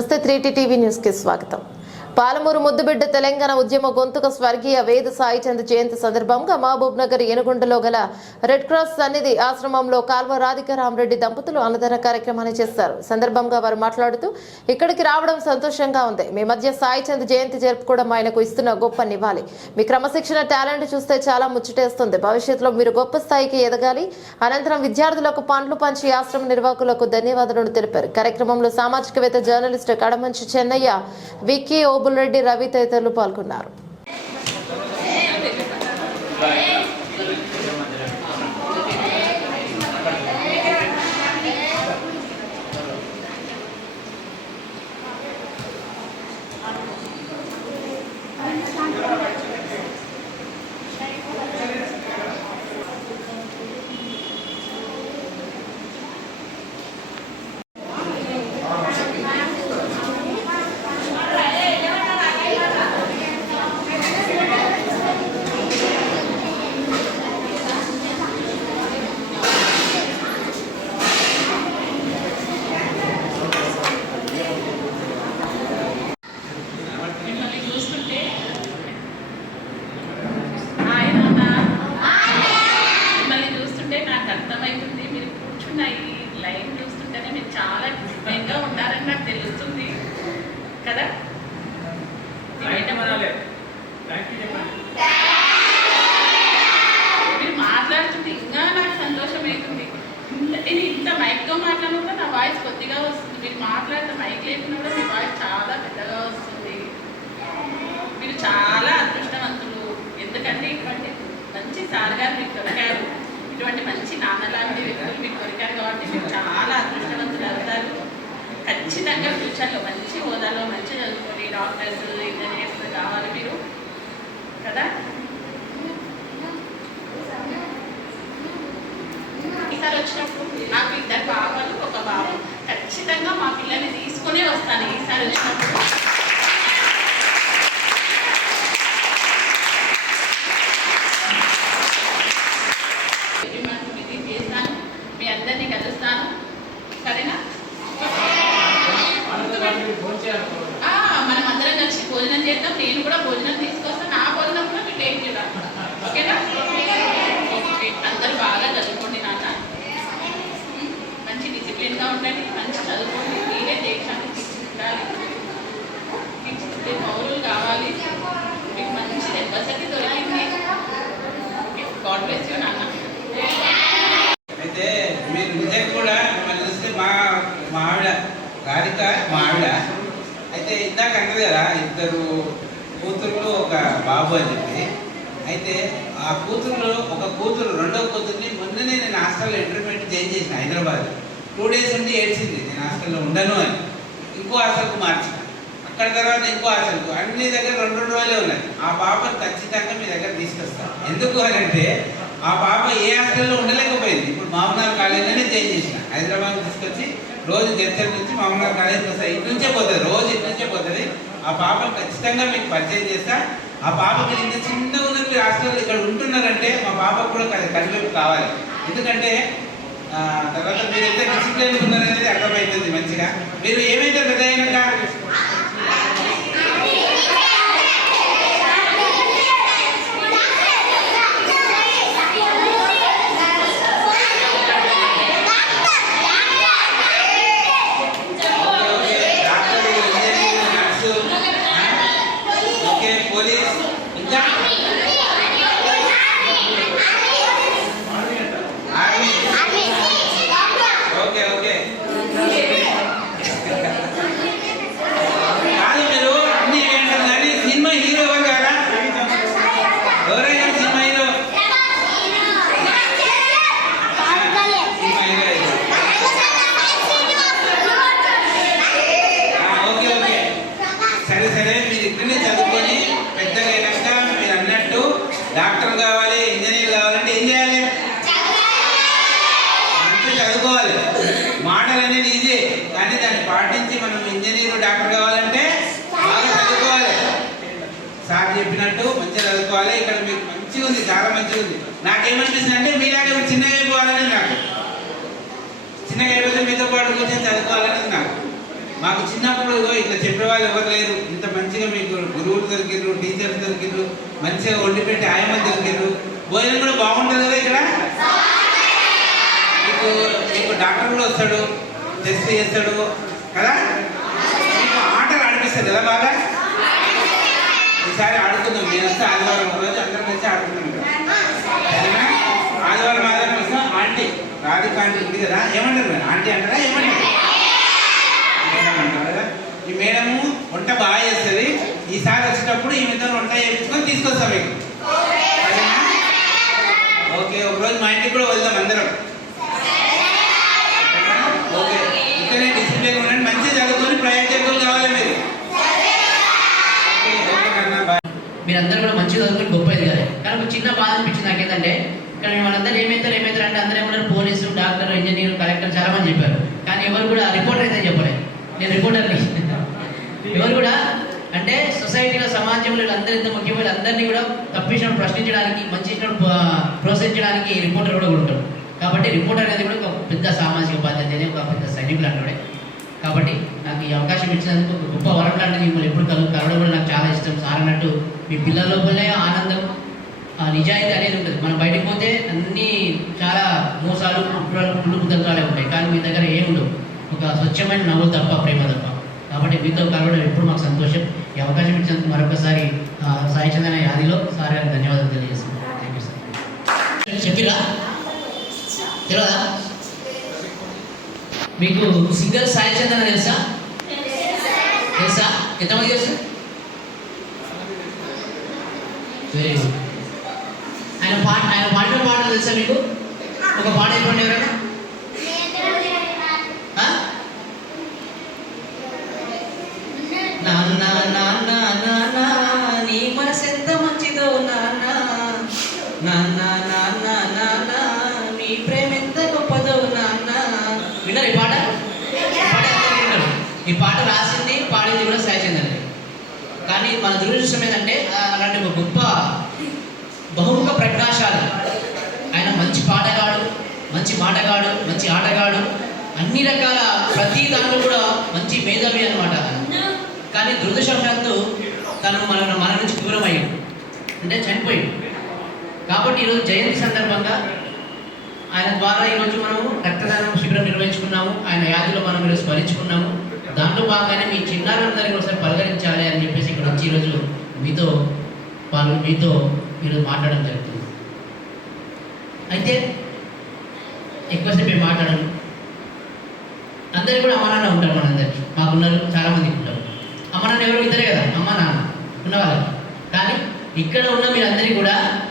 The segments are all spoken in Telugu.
నమస్తే త్రీటీ టీవీ న్యూస్కి స్వాగతం. పాలమూరు ముద్దుబిడ్డ తెలంగాణ ఉద్యమ గొంతుక స్వర్గీయ వేద సాయిచంద్ జయంతి సందర్భంగా మహబూబ్ నగర్ ఏనుగుంటలో గల రెడ్ క్రాస్ సన్నిధి ఆశ్రమంలో కాల్వ రాధికారామరెడ్డి దంపతులు అన్నదాన కార్యక్రమాన్ని చేస్తారు. సందర్భంగా వారు మాట్లాడుతూ ఇక్కడికి రావడం సంతోషంగా ఉంది. మీ మధ్య సాయిచంద్ జయంతి జరుపుకోవడం ఆయనకు ఇస్తున్న గొప్ప నివాళి. మీ క్రమశిక్షణ టాలెంట్ చూస్తే చాలా ముచ్చటేస్తుంది. భవిష్యత్తులో మీరు గొప్ప స్థాయికి ఎదగాలి. అనంతరం విద్యార్థులకు పండ్లు పంచి ఆశ్రమ నిర్వాహకులకు ధన్యవాదాలను తెలిపారు. కార్యక్రమంలో సామాజికవేత్త జర్నలిస్ట్ కడమంచి చెన్నయ్య విక్కీ రవి తదితరులు పాల్గొన్నారు మిమ్మల్ని చూస్తుంటే ఆయన మిమ్మల్ని చూస్తుంటే నాకు అర్థమవుతుంది మీరు కూర్చున్న ఈ లైన్ చూస్తుంటేనే మీరు చాలా డిసిప్లైన్గా ఉన్నారని నాకు తెలుస్తుంది కదా? మీరు మాట్లాడుతుంటే ఇంకా నాకు సంతోషం అవుతుంది ఇంత- నేను ఇంత మైక్తో మాట్లాడినా కూడా నా వాయిస్ కొద్దిగా వస్తుంది. మీరు మాట్లాడితే మైక్ లేకుండా కూడా మీ వాయిస్ చాలా పెద్దగా వస్తుంది. మీరు చాలా అదృష్టవంతులు. ఎందుకంటే ఇటువంటి మంచి సార్ గారు మీకు దొరికారు. ఇటువంటి మంచి నాన్నలాంటి వ్యక్తులు మీకు దొరికారు కాబట్టి మీరు చాలా అవుతారు ఖచ్చితంగా ఫ్యూచర్లో మంచి హోదాలో మంచి చదువుకొని డాక్టర్స్ ఇంజనీర్స్ కావాలి మీరు. కదా? ఈసారి వచ్చినప్పుడు నాకు ఇద్దరు బాబాలు ఒక బాబు. ఖచ్చితంగా మా పిల్లల్ని తీసుకునే వస్తాను. ఈసారి వచ్చినప్పుడు మిమ్మల్ని విజిట్ చేస్తాను మీ అందరినీ కలుస్తాను సరేనా ఆ, మనం అందరం కలిసి భోజనం చేద్దాం నేను కూడా భోజనం తీసుకొస్తాను నా భోజనం కూడా మీరు టేక్ చేద్దాం ఓకేనా ఓకే అందరూ బాగా చదువుకోండి నాన్న ఉమ్, మంచి డిసిప్లిన్గా ఉండండి మంచి చదువుకోండి మీరే దేశాన్ని తీర్చిదిద్దాలి తీర్చిదిద్దే పౌరులు కావాలి. మీకు మంచి దెబ్బసతి దొరికింది. గాడ్ బ్లెస్ యూ నాన్న. అయితే మీరు నిజంగా కూడా మిమ్మల్ని చూస్తే మా మా ఆవిడ రాధిక మా ఆవిడ. అయితే ఇందాక అన్నది కదా ఇద్దరు కూతురులు ఒక బాబు అని చెప్పి. అయితే ఆ కూతురులో ఒక కూతురు రెండో కూతుర్ని మొన్ననే నేను హాస్టల్లో ఇంటర్మీడియట్ జాయిన్ చేసిన హైదరాబాద్ టూ డేస్ ఉండి ఏడ్చింది. నేను హాస్టల్లో ఉండను అని. ఇంకో హాస్టల్కు మార్చిన అక్కడ తర్వాత ఇంకో హాస్టల్కు. అన్ని దగ్గర రెండు రెండు రోజులే ఉన్నాయి. ఆ పాపను ఖచ్చితంగా మీ దగ్గర తీసుకొస్తాను ఎందుకు అని అంటే ఆ పాప ఏ హాస్టల్లో ఉండలేకపోయింది. ఇప్పుడు మామూనార్ కాలేజీలోనే చేంజ్ చేసిన. హైదరాబాద్ తీసుకొచ్చి రోజు జడ్చర్ నుంచి మామూనార్ కాలేజీకి వస్తాయి ఇటు నుంచే పోతుంది. రోజు ఇటు నుంచే పోతుంది. ఆ పాపను ఖచ్చితంగా మీకు పరిచయం చేస్తా. ఆ పాపకి ఇంత చిన్న ఉన్నది మీరు హాస్టల్లో ఇక్కడ ఉంటున్నారంటే మా పాపకు కూడా కది- కావాలి. ఎందుకంటే తర్వాత మీరు ఎంత డిసిప్లిన్ ఉన్నారనేది అర్థమవుతుంది మంచిగా. మీరు ఏమైతే పెద్ద అయినాక doctor engineer nurse okay police ఇంకా ఆర్మీ ఓకే ఓకే కాదు మీరు అన్ని ఏంటారు కానీ సినిమా హీరో ఎవరు కదా ఎవరైనా సినిమా హీరో సినిమా హీరో ఎవరు? ఆ, ఓకే ఓకే సరే సరే మీరు ఇక్కడనే చదువుకొని పెద్దగా అయినాక మీరు అన్నట్టు డాక్టర్ కావాలి ఇంజనీర్ కావాలంటే ఏం చేయాలి మంచిగా చదువుకోవాలి మాటలు అనేది ఈజీ కానీ దాన్ని పాటించి మనం ఇంజనీర్ డాక్టర్ కావాలంటే బాగా చదువుకోవాలి సార్ చెప్పినట్టు మంచిగా చదువుకోవాలి. ఇక్కడ మీకు మంచిగా ఉంది చాలా మంచిగా ఉంది. నాకేమనిపిస్తుంది అంటే మీలాగే చిన్నగా అయిపోవాలని నాకు. చిన్నగా అయిపోతే మీతో పాటు కూర్చొని చదువుకోవాలనేది నాకు. మాకు చిన్నప్పుడు ఇట్లా చెప్పేవాళ్ళు ఎవరు లేరు. ఇంత మంచిగా మీకు గురువులు దొరికిరు టీచర్లు దొరికిరు మంచిగా వండి పెట్టి ఆయమ్మ దొరికిరు భోజనం కూడా బాగుంటుంది కదా ఇక్కడ? మీకు మీకు డాక్టర్ కూడా వస్తాడు టెస్ట్ చేస్తాడు కదా? మీకు ఆటలు ఆడిపిస్తారు కదా బాగా? ఈసారి ఆడుకుందాం. నేను వస్తే ఆదివారం ఒక రోజు అందరం కలిసి ఆడుకుందాం. ఆదివారం ఆదివారం వస్తే. ఆంటీ రాధిక ఆంటీ ఉంది కదా ఏమంటారు ఆంటీ అంటారా ఏమంటారు? మేడం కదా? ఈ మేడము వంట బాగా చేస్తుంది. ఈసారి వచ్చేటప్పుడు ఈ విధంగా వంట చేయించుకొని తీసుకొస్తాం మీకు ఓకే ఒకరోజు మా ఇంటికి కూడా వెళ్దాం అందరం ఓకే ఇక్కడే డిసిప్లిన్ ఉండండి మంచిగా చదువుకొని ప్రయోజకులు కావాలి మీరు ఓకే ఓకే నాన్న బాయ్ మీరందరూ కూడా మంచిగా చదువుకుని గొప్ప ఎదిగారు కానీ ఒక చిన్న బాధ అనిపించింది నాకేంటంటే ఇక్కడ వాళ్ళందరూ ఏమవుతారు ఏమవుతారు అంటే అందరూ ఏమన్నారు? పోలీసు డాక్టర్ ఇంజనీర్ కలెక్టర్ చాలా మంది చెప్పారు. కానీ ఎవరు కూడా రిపోర్టర్ అయితే చెప్పలేదు నేను రిపోర్టర్ని ఎవరు కూడా అంటే సొసైటీలో సమాజంలో వీళ్ళందరూ ఎంత ముఖ్యమైన అందరినీ కూడా తప్పించడం ప్రశ్నించడానికి మంచి ప్రోత్సహించడానికి రిపోర్టర్ కూడా ఉంటాడు కాబట్టి రిపోర్టర్ అనేది కూడా ఒక పెద్ద సామాజిక బాధ్యత అనేది ఒక పెద్ద సైనికులు అంటాడే కాబట్టి నాకు ఈ అవకాశం ఇచ్చినందుకు గొప్ప వరం లాంటిది మిమ్మల్ని ఎప్పుడు కలు కలవడం కూడా నాకు చాలా ఇష్టం. సార్ అన్నట్టు మీ పిల్లల లోపలే ఆనందం ఆ నిజాయితీ అనేది ఉంటుంది మనం బయటకు పోతే అన్నీ చాలా మోసాలు కుట్రలు కుళ్ళు కుతంత్రాలే ఉంటాయి. కానీ మీ దగ్గర ఏం ఉండవు. ఒక స్వచ్ఛమైన నవ్వులు తప్ప ప్రేమ తప్ప. కాబట్టి మీతో కలవడం ఎప్పుడు మాకు సంతోషం. ఈ అవకాశం ఇచ్చినందుకు మరొకసారి సాయి చందన యాదిలో సార్ గారికి ధన్యవాదాలు తెలియజేస్తున్నాను. థ్యాంక్ యూ సార్ చెప్పిరా తెలియదా మీకు సింగర్ సాయి చందన తెలుసా? తెలుసా? ఎంతమంది తెలుసు వెరీ గుడ్ ఆయన పాట ఆయన పాడిన పాటలు తెలుసా మీకు ఒక పాట చెప్పండి ఎవరైనా ఆ? నాన్న నాన్న నాన్న నీ మనసు ఎంత మంచిదో నాన్న నాన్న నాన్న నాన్న మీ ప్రేమ ఎంత గొప్పదో నాన్న విన్నారు ఈ పాట ఈ పాట ఈ పాట రాసింది పాడింది కూడా సాయచంద్రని కానీ మన దురదృష్టం ఏంటంటే అలాంటి ఒక గొప్ప బహుముఖ ప్రకాశాలు ఆయన మంచి పాటగాడు మంచి మాటగాడు మంచి ఆటగాడు అన్ని రకాల ప్రతి దాంట్లో కూడా మంచి మేధావి అనమాట కానీ దురదృష్టవశాత్తు తను మన మన నుంచి దూరం అయ్యాడు. అంటే చనిపోయాడు. కాబట్టి ఈరోజు జయంతి సందర్భంగా ఆయన ద్వారా ఈరోజు మనము రక్తదానం శిబిరం నిర్వహించుకున్నాము. ఆయన యాదిలో మనం ఈరోజు స్మరించుకున్నాము. దాంట్లో భాగంగానే మీ చిన్నారులందరికీ ఒకసారి పలకరించాలి అని చెప్పి ఇక్కడ ఈరోజు మీతో వాళ్ళు మీతో ఈరోజు మాట్లాడడం జరుగుతుంది. అయితే ఎక్కువసేపు ఏం మాట్లాడను. అందరికి కూడా అమ్మ నాన్న ఉంటారు మనందరికీ. మాకున్నారు చాలామందికి ఉంటారు. అమ్మ నాన్న ఎవరు? ఇద్దరే కదా. అమ్మ నాన్న ఉన్నవాళ్ళకి. కానీ ఇక్కడ ఉన్న మీరందరికీ కూడా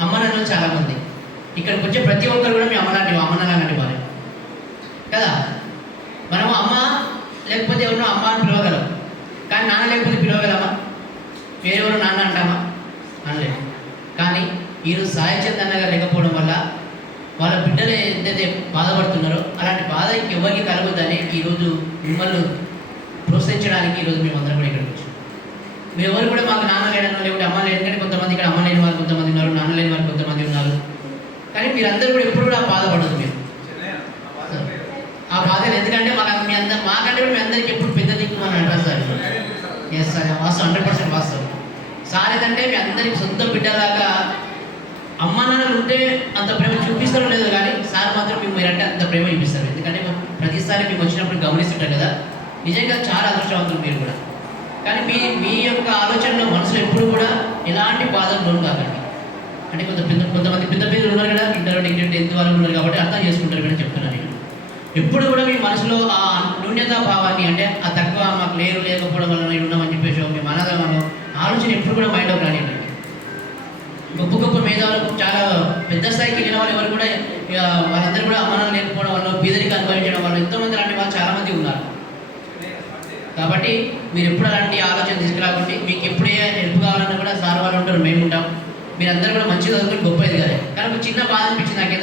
అమ్మ నాన్నలు చాలామంది. ఇక్కడికి వచ్చే ప్రతి ఒక్కరు కూడా మీ అమ్మ నాన్న అమ్మ నాన్న లాంటి వారే. కదా? మనము అమ్మ లేకపోతే ఎవరినో అమ్మ అని పిలవగలం కానీ నాన్న లేకపోతే పిలవగలమా వేరెవరు నాన్న అంటామా అనలేదు కానీ ఈరోజు సాయి చందన్న లేకపోవడం వల్ల వాళ్ళ బిడ్డలు ఎంతైతే బాధపడుతున్నారో అలాంటి బాధ ఇంకెవరికి కలగొద్దని ఈరోజు మిమ్మల్ని ప్రోత్సహించడానికి ఈరోజు అందరం కూడా ఇక్కడికి వచ్చాం. మీరు ఎవరు కూడా మాకు నాన్న లేడనో లేకుంటే అమ్మ లేదు కొంతమంది ఇక్కడ అమ్మ లేని వారు కొంతమంది ఉన్నారు నాన్న లేని వారు కొంతమంది ఉన్నారు. కానీ మీరందరూ కూడా ఎప్పుడు కూడా బాధపడదు మీరు. ఆ బాధలు ఎందుకంటే మాకు మీ అందరు మాకంటే కూడా మీ అందరికి ఎప్పుడు పెద్ద దిక్కు అని అంటారు సార్. ఎస్ సార్ వాస్తవం హండ్రెడ్ పర్సెంట్ వాస్తవం. సార్ ఏదంటే మీ అందరికి సొంత బిడ్డలాగా అమ్మ నాన్నలు ఉంటే అంత ప్రేమ చూపిస్తారో లేదో కానీ సార్ మాత్రం మీకు మీరంటే అంత ప్రేమ చూపిస్తారు. ఎందుకంటే ప్రతిసారి మీకు వచ్చినప్పుడు గమనిస్తుంటారు కదా నిజంగా చాలా అదృష్టవంతులు మీరు కూడా. కానీ మీ మీ యొక్క ఆలోచనలో మనసులో ఎప్పుడు కూడా ఎలాంటి బాధలు లోను కాకండి అంటే కొంత పెద్ద కొంతమంది పెద్ద పెద్దలు ఉన్నారు కదా ఇంటర్ డిగ్రీ టెన్త్ వాళ్ళు ఉన్నారు కాబట్టి అర్థం చేసుకుంటారు కూడా చెప్తున్నాను నేను. ఎప్పుడు కూడా మీ మనసులో ఆ న్యూన్యతా భావాన్ని అంటే ఆ తక్కువ మాకు లేరు లేకపోవడం వల్ల నేను ఉన్నామని చెప్పేసి మేము అనగలమను ఆలోచన ఎప్పుడు కూడా మైండ్లోకి రానివ్వండి గొప్ప గొప్ప మేధావులకు చాలా పెద్ద స్థాయికి వెళ్ళిన వాళ్ళు ఎవరు కూడా ఇక వాళ్ళందరూ కూడా అమానం లేకపోవడం వల్ల బీదరికి అనుభవించడం వల్ల ఎంతోమంది అలాంటి వాళ్ళు చాలా మంది ఉన్నారు. కాబట్టి మీరు ఎప్పుడు అలాంటి ఆలోచన తీసుకురాకండి. మీకు ఎప్పుడే హెల్ప్ కావాలన్నా కూడా సార్ వాళ్ళు ఉంటారు మేము ఉంటాం. మీరందరూ కూడా మంచిగా చదువుకుని గొప్ప ఎదిగారు కానీ ఒక చిన్న బాధ అనిపించింది నాకు